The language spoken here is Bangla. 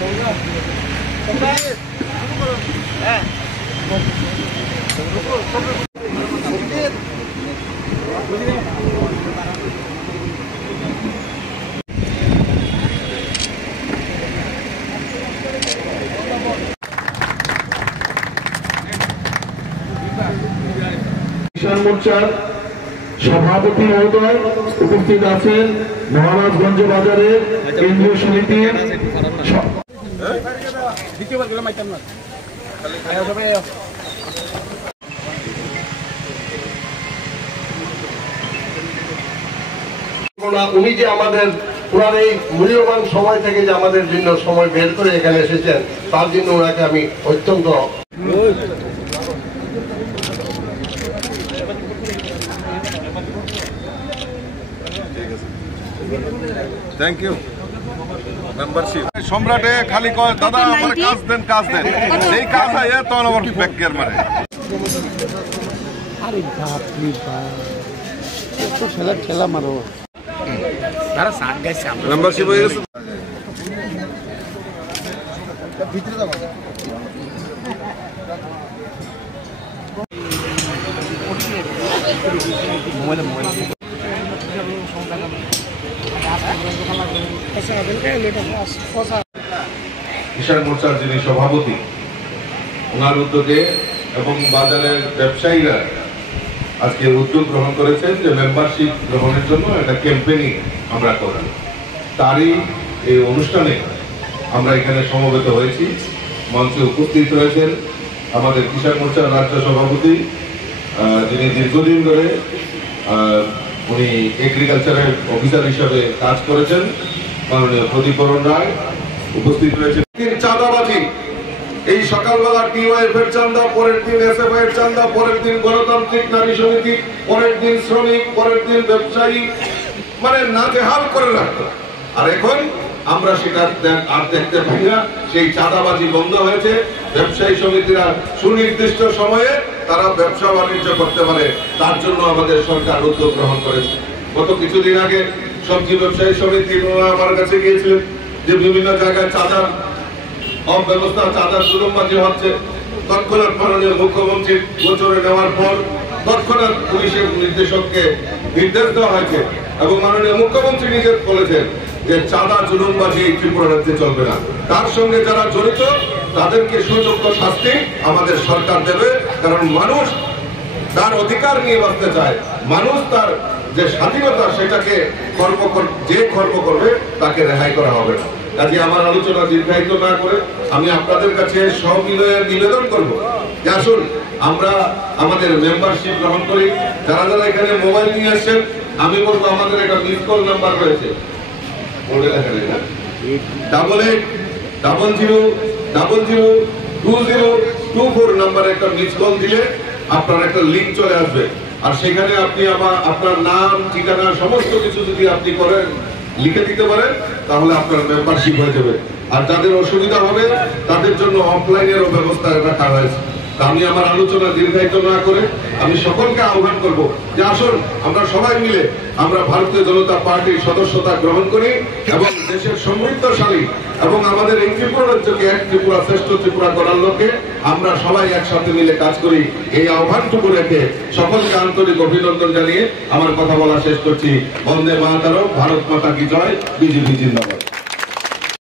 কিষাণ মোর্চার সভাপতি মহোদয় উপস্থিত আছেন মহারাজগঞ্জ বাজারের কেন্দ্রীয় সমিতির উনি যে আমাদের পুরান এই মূল্যবান সময় থেকে যে আমাদের জন্য সময় বের করে এখানে এসেছেন তার জন্য ওনাকে আমি অত্যন্ত থ্যাংক ইউ মেম্বারশিপ সম্রাটে খালি কয় দাদা আমার কাজ দেন এই কাজ হয় তখন আমার ব্যাকের মানে আরে বাপ রে বাপ কত ঠেলা মারো তারা সাত গাইছে মেম্বারশিপ হয়ে গেছে ভিতরে যাও মোবাইল কিষাণ মোর্চার যিনি সভাপতি ওনার উদ্যোগে এবং বাজারের ব্যবসায়ীরা আজকে উদ্যোগ গ্রহণ করেছেন যে মেম্বারশিপ গ্রহণের জন্য একটা ক্যাম্পেইনিং আমরা করি। তারই এই অনুষ্ঠানে আমরা এখানে সমবেত হয়েছি। মঞ্চে উপস্থিত রয়েছেন আমাদের কিষাণ মোর্চার রাজ্য সভাপতি যিনি দীর্ঘদিন ধরে উনি এগ্রিকালচারের অফিসার হিসাবে কাজ করেছেন, মাননীয় প্রদীপবরণ রায় উপস্থিত রয়েছেন। চাঁদাবাজি এই সকালবেলা টিওয়াইএফ এর চাঁদা, পরের দিন এসএফআই এর চাঁদা, পরের দিন গণতান্ত্রিক নারী সমিতি, পরের দিন শ্রমিক, পরের দিন ব্যবসায়ী, মানে নাজেহাল করে রাখতো। আর এখন আমরা সেটা আর দেখতে পাই না। সেই চাঁদাবাজি বন্ধ হয়েছে। ব্যবসায়ী সমিতিরা সুনির্দিষ্ট সময়ে তারা ব্যবসা বাণিজ্য করতে পারে, তার জন্য আমাদের সরকার উদ্যোগ গ্রহণ করেছে। গত কিছুদিন আগে সবজি ব্যবসায়ী সমিতি আমার কাছে গিয়েছিলেন যে বিভিন্ন জায়গায় চাঁদার অব্যবস্থা, চাঁদার জুলুমবাজি হচ্ছে। তৎক্ষণাৎ মাননীয় মুখ্যমন্ত্রীর গোচরে নেওয়ার পর তৎক্ষণাৎ পুলিশের নির্দেশককে নির্দেশ দেওয়া হয়েছে এবং মাননীয় মুখ্যমন্ত্রী নিজে বলেছেন যে চাঁদা জুলুমবাজি ত্রিপুরা রাজ্যে চলবে না। তার সঙ্গে যারা জড়িত তাদেরকে সুযোগ্য শাস্তি আমাদের সরকার দেবে, কারণ মানুষ তার অধিকার নিয়ে বাঁচতে চায়। মানুষ তার যে স্বাধীনতা সেটাকে যে খর্ব করবে তাকে রেহাই করা হবে না। কাজে আমার আলোচনা দীর্ঘায়িত না করে আমি আপনাদের কাছে সবিনয়ে নিবেদন করব যে আসুন আমরা আমাদের মেম্বারশিপ গ্রহণ করি। যারা যারা এখানে মোবাইল নিয়ে আসছেন আমি বলবো আমাদের একটা মিস কল নাম্বার রয়েছে 8800002024 নাম্বারে একটা মিস কল দিলে আপনার একটা লিংক চলে আসবে। আর সেখানে আপনি আপনার নাম, ঠিকানা সমস্ত কিছু যদি আপনি করেন, লিখে দিতে পারেন, তাহলে আপনার মেম্বারশিপ হয়ে যাবে। আর যাদের অসুবিধা হবে তাদের জন্য অফলাইনেরও ব্যবস্থা রাখা হয়েছে। আমি আমার আলোচনা দীর্ঘায়িত না করে আমি সকলকে আহ্বান করব যে আসুন আমরা সবাই মিলে আমরা ভারতীয় জনতা পার্টির সদস্যতা গ্রহণ করি এবং দেশের সমৃদ্ধশালী এবং আমাদের এই ত্রিপুরা রাজ্যকে এক ত্রিপুরা শ্রেষ্ঠ ত্রিপুরা করার লক্ষ্যে আমরা সবাই একসাথে মিলে কাজ করি। এই আহ্বানটুকু রেখে সকলকে আন্তরিক অভিনন্দন জানিয়ে আমার কথা বলা শেষ করছি। বন্দে মাতরম, ভারত মাতা কি জয়, বিজেপি জিন্দাবাদ।